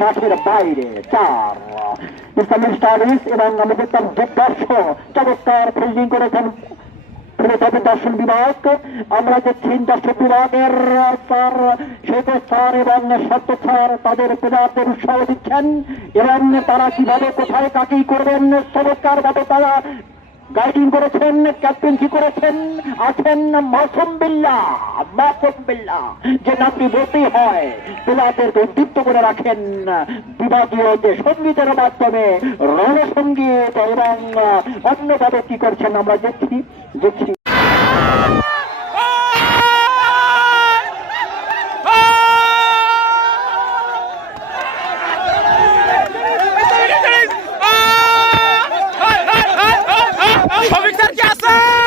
মাঠের বাইরে, চার। ইসলামিক স্টাডিজ এবং আমি দেখতাম দিগ্দর্শ চমৎকার ফিল্ডিং করেছেন দর্শন বিভাগ। আমরা দেখছি দর্শক বিভাগের স্যার শেখ স্যার এবং সত্য স্যার তাদের প্লেয়ারদের উৎসাহ দিচ্ছেন। এবং তারা কীভাবে কোথায় কাকেই করবেন চমৎকার ভাবে তারা গাইডিং করেছেন ক্যাপ্টেন্সি করেছেন? আছেন মাসুম বিল্লা মাসুম বিল্লা, যে নামটি বলতেই হয় প্লেয়ারদেরকে উদ্দীপ্ত করে রাখেন বিভাগীয় যে সঙ্গীতের মাধ্যমে রণসঙ্গীত এবং অন্যভাবে কি করছেন আমরা দেখছি দেখছি। 三